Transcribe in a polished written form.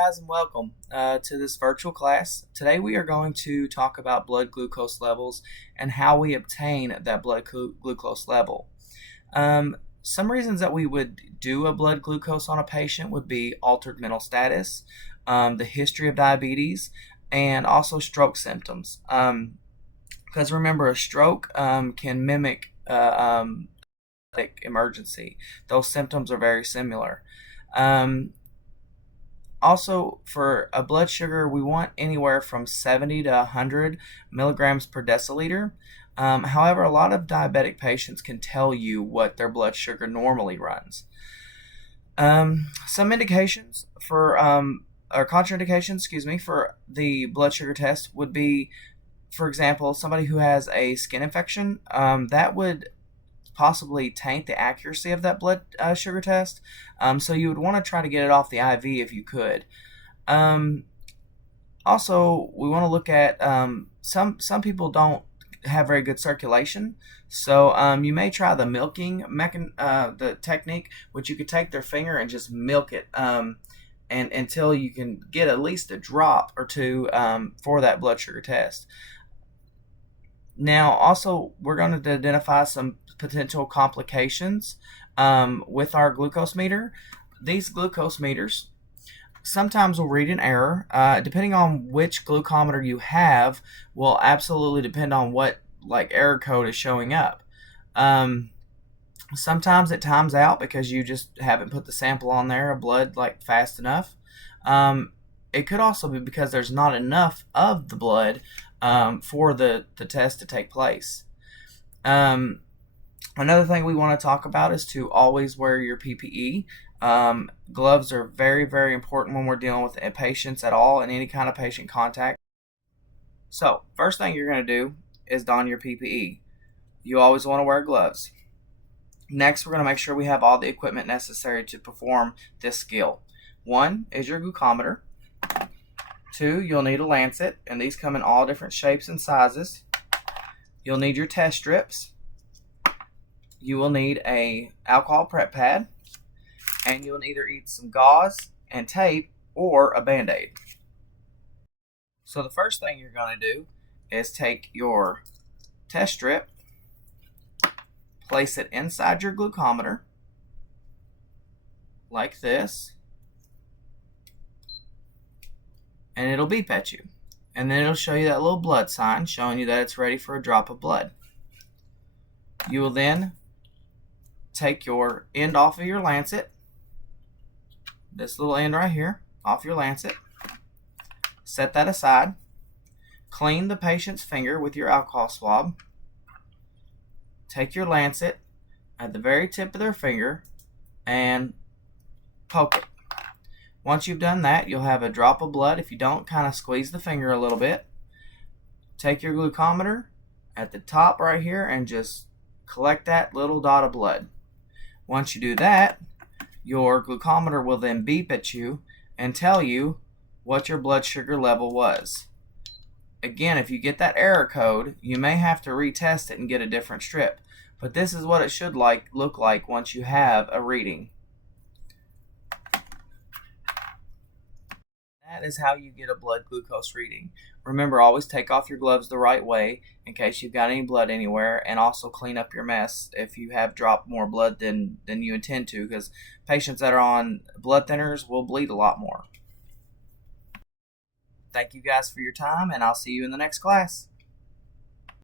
guys, and welcome to this virtual class. Today we are going to talk about blood glucose levels and how we obtain that blood glucose level. Some reasons that we would do a blood glucose on a patient would be altered mental status, the history of diabetes, and also stroke symptoms. Because remember, a stroke can mimic emergency. Those symptoms are very similar. Also, for a blood sugar, we want anywhere from 70 to 100 milligrams per deciliter. However, a lot of diabetic patients can tell you what their blood sugar normally runs. Some indications for, or contraindications, for the blood sugar test would be, for example, somebody who has a skin infection. That would possibly taint the accuracy of that blood sugar test. So you would want to try to get it off the IV if you could. Also, we want to look at some people don't have very good circulation, so you may try the milking the technique, which you could take their finger and just milk it and until you can get at least a drop or two for that blood sugar test. Now, also, we're going to identify some potential complications with our glucose meter. These glucose meters sometimes will read an error. Depending on which glucometer you have will absolutely depend on what error code is showing up. Sometimes it times out because you just haven't put the sample on there of blood fast enough. It could also be because there's not enough of the blood for the test to take place. Another thing we want to talk about is to always wear your PPE. Gloves are very, very important when we're dealing with patients at all and any kind of patient contact. So, first thing you're going to do is don your PPE. You always want to wear gloves. Next, we're going to make sure we have all the equipment necessary to perform this skill. 1 is your glucometer. 2, you'll need a lancet, and these come in all different shapes and sizes. You'll need your test strips. You will need a alcohol prep pad, and you'll either need some gauze and tape or a Band-Aid. So the first thing you're going to do is take your test strip, place it inside your glucometer like this, and it'll beep at you. And then it'll show you that little blood sign showing you that it's ready for a drop of blood. You will then take your end off of your lancet, this little end right here, off your lancet. Set that aside. Clean the patient's finger with your alcohol swab. Take your lancet at the very tip of their finger and poke it. Once you've done that, you'll have a drop of blood. If you don't, kind of squeeze the finger a little bit. Take your glucometer at the top right here and just collect that little dot of blood. Once you do that, your glucometer will then beep at you and tell you what your blood sugar level was. Again, if you get that error code, you may have to retest it and get a different strip. But this is what it should look like once you have a reading. That is how you get a blood glucose reading. Remember, always take off your gloves the right way in case you've got any blood anywhere, and also clean up your mess if you have dropped more blood than you intend to, because patients that are on blood thinners will bleed a lot more. Thank you guys for your time, and I'll see you in the next class.